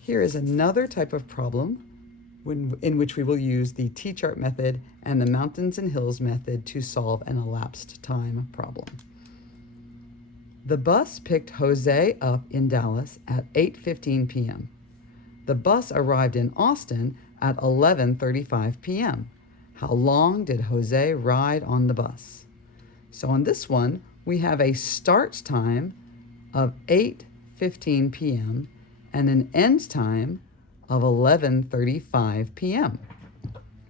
Here is another type of problem in which we will use the T-chart method and the mountains and hills method to solve an elapsed time problem. The bus picked Jose up in Dallas at 8:15 p.m. The bus arrived in Austin at 11:35 p.m. How long did Jose ride on the bus? So on this one, we have a start time of 8:15 p.m. and an end time of 11:35 p.m.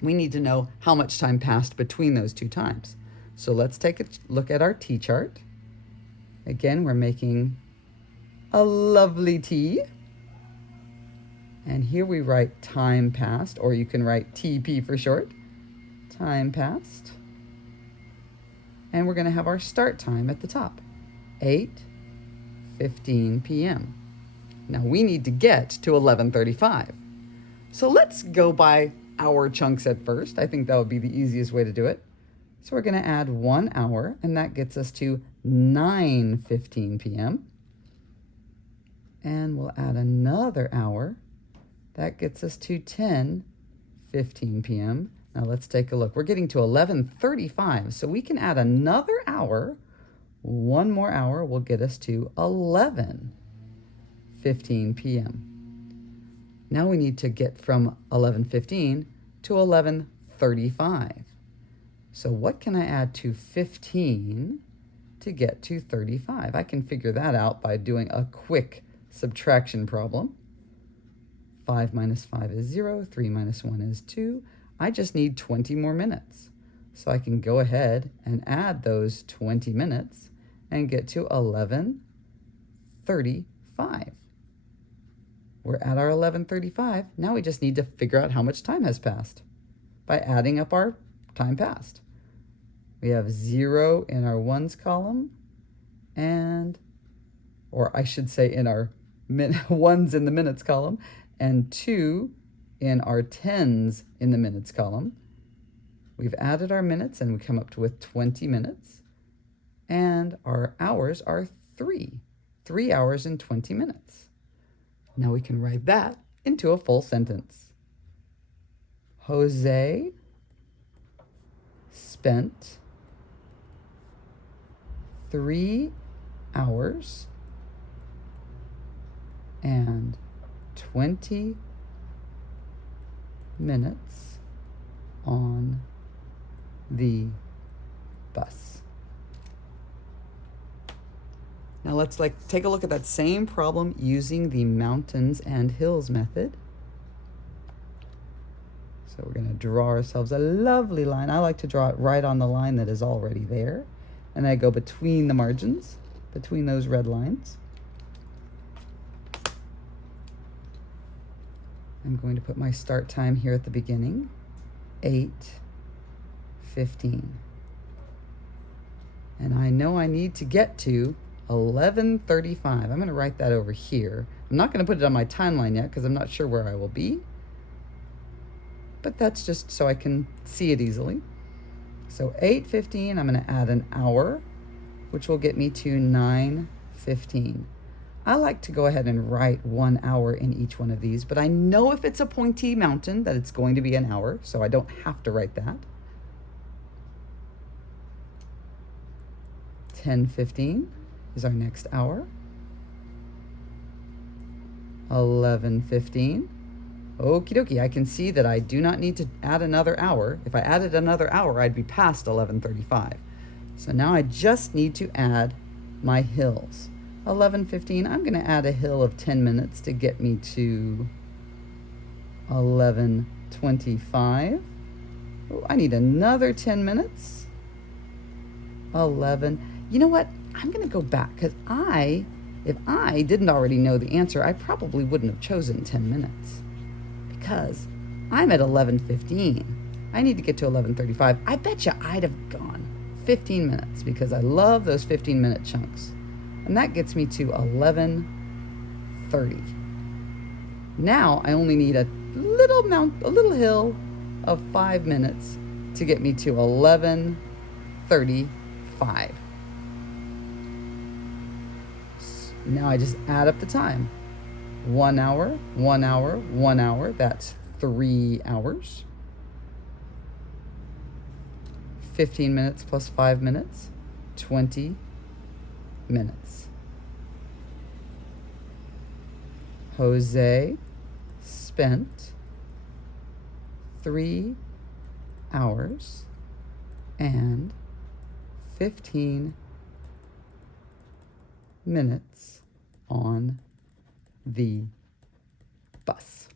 We need to know how much time passed between those two times. So let's take a look at our T-chart. Again, we're making a lovely T. And here we write time passed, or you can write TP for short. Time passed. And we're going to have our start time at the top, 8:15 p.m. Now we need to get to 11:35. So let's go by hour chunks at first. I think that would be the easiest way to do it. So we're going to add 1 hour, and that gets us to 9:15 p.m. And we'll add another hour. That gets us to 10:15 p.m. Now let's take a look. We're getting to 11:35, so we can add another hour. One more hour will get us to 11:15 p.m. Now we need to get from 11:15 to 11:35. So what can I add to 15 to get to 35? I can figure that out by doing a quick subtraction problem. 5 minus 5 is 0, 3 minus 1 is 2. I just need 20 more minutes. So I can go ahead and add those 20 minutes and get to 11:35. We're at our 11:35. Now we just need to figure out how much time has passed by adding up our time passed. We have 0 in our ones column or I should say in our ones in the minutes column, and 2 in our tens in the minutes column. We've added our minutes and we come up with 20 minutes. And our hours are 3 hours and 20 minutes. Now we can write that into a full sentence. Jose spent 3 hours and 20 minutes on the bus. Now let's take a look at that same problem using the mountains and hills method. So we're going to draw ourselves a lovely line. I like to draw it right on the line that is already there. And I go between the margins, between those red lines. I'm going to put my start time here at the beginning, 8:15. And I know I need to get to 11:35. I'm going to write that over here. I'm not going to put it on my timeline yet because I'm not sure where I will be. But that's just so I can see it easily. So 8:15, I'm going to add an hour, which will get me to 9:15. I like to go ahead and write 1 hour in each one of these, but I know if it's a pointy mountain that it's going to be an hour, so I don't have to write that. 10:15 is our next hour. 11:15. Okie dokie, I can see that I do not need to add another hour. If I added another hour, I'd be past 11:35. So now I just need to add my hills. 11:15, I'm going to add a hill of 10 minutes to get me to 11:25. Oh, I need another 10 minutes. 11. You know what? I'm going to go back because if I didn't already know the answer, I probably wouldn't have chosen 10 minutes because I'm at 11:15. I need to get to 11:35. I bet you I'd have gone 15 minutes because I love those 15-minute chunks. And that gets me to 11:30. Now I only need a little hill of 5 minutes to get me to 11:35. Now I just add up the time. 1 hour, 1 hour, 1 hour. That's 3 hours. 15 minutes plus 5 minutes, 20 minutes. Jose spent 3 hours and 15 minutes on the bus.